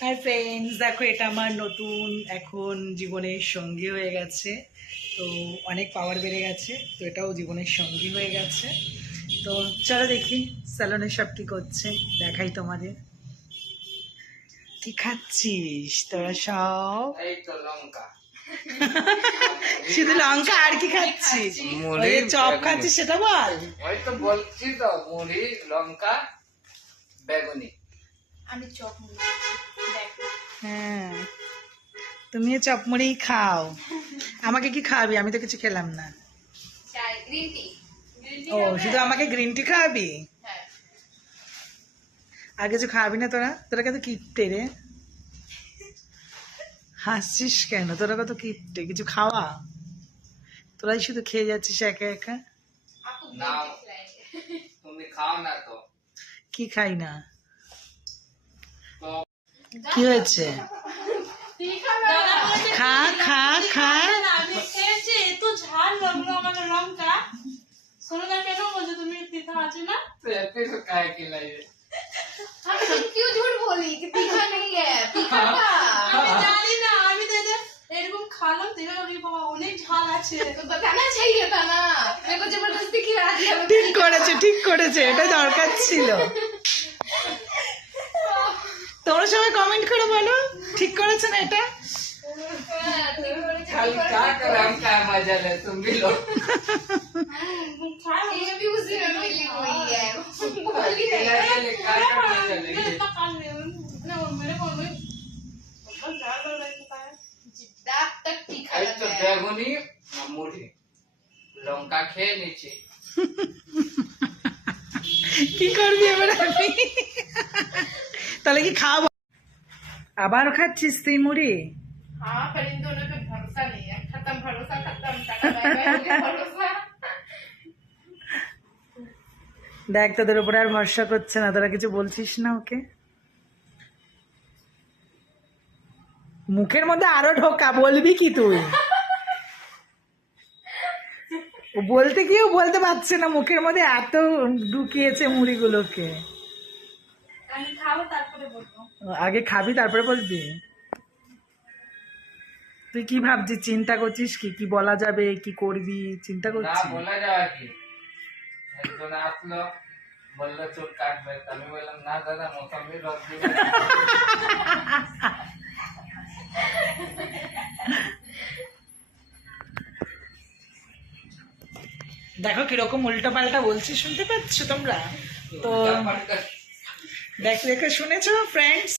Hi friends, দেখো এটা আমার নতুন এখন জীবনের সঙ্গী হয়ে গেছে। তো অনেক পাওয়ার বেড়ে গেছে, তো এটাও জীবনের সঙ্গী হয়ে গেছে। তো চলো দেখি স্যালনে সব কি করছে, দেখাই তোমাদের। কি খাচ্ছিস তোরা সব? এই তো লঙ্কা। শুধু লঙ্কা আর কি খাচ্ছিস? মুড়ি, ওই চপ বেগুনি। খাচ্ছিস সেটা বল। ওই তো বলছি তো, মুড়ি, লঙ্কা, বেগুনি। আমি চপ মুড়ি খাচ্ছি, দেখো। হ্যাঁ, তুমিও চপ মুড়িই খাও। আমাকে কি খাওয়াবি? আমি তো কিছু খেলাম না। চাই গ্রিন টি। ও, শুধু আমাকে গ্রিন টি খাওয়াবি? হ্যাঁ। আর কিছু খাওয়াবি না তোরা? তোরা কত কিপটে রে, হাসছিস কেন? তোরা কত কিপটে, কিছু খাওয়া। তোরাই শুধু খেয়ে যাচ্ছিস একা একা। আপু না। গ্রিন টি খিলাएंगे। তুমি খাও না তো? কি খাই না? তো কি হয়েছে? খা খা খা। আমি খেয়েছি, এত ঝাল লাগলো আমার লঙ্কা। শোনো না, কেন বলছো তুমি তিতা আছে না? ऐसे तो काय खिलाइए? हम तुम क्यों झूठ बोली कि तीखा नहीं है, तीखा था। আমি জানি না, আমি তো এরকম খালাম তেরা আমি বাবা অনেক ঝাল আছে। तो बताना चाहिए था ना, मेरे को जबरदस्ती खिला दिया। ঠিক করেছে, ঠিক করেছে, এটা দরকার ছিল। তোমরা সবাই কমেন্ট করে বলো ঠিক করেছে না এটা। खाली क्या करम का मजा ले, तुम भी लो। ये भी उसी में मिली हुई है, बोली है। खिलाने ले क्या कर मजा ले? जिद्दा तक तीखा এই लग তো गया। বেগুনি আর মুড়ি, লঙ্কা খেয়ে নিচ্ছি। কি করবি এবার আমি? তাহলে কি খাওয়াবো? আবার খাচ্ছিস তুই মুড়ি? हाँ, पर इन दोनों पे भरोसा नहीं है। खत्म भरोसा, खत्म टाटा बाय बाय, हो गया भरोसा। দেখ, তোদের উপরে আর ভরসা করছে না, তোরা কিছু বলছিস না ওকে। মুখের মধ্যে আরো ঢোকা, বলবি কি তুই? ও বলতে গিয়েও বলতে পারছে না, মুখের মধ্যে এত ঢুকিয়েছে মুড়িগুলোকে। আমি খাবো তারপরে বলবো। আগে খাবি তারপরে বলবি? তুই কি ভাবছিস, চিন্তা করছিস কি কি বলা যাবে, কি করবি চিন্তা না করছিস? বলা যাওয়া কি, একজন আসলো বললো চুল কাটবে, তো আমি বললাম না দাদা, মোসাম্বির রস দিবে। দেখো কিরকম উল্টো পাল্টা বলছি, শুনতে পাচ্ছ তোমরা? তো ব্যাপারটা দেখে শুনেছো ফ্রেন্ডস?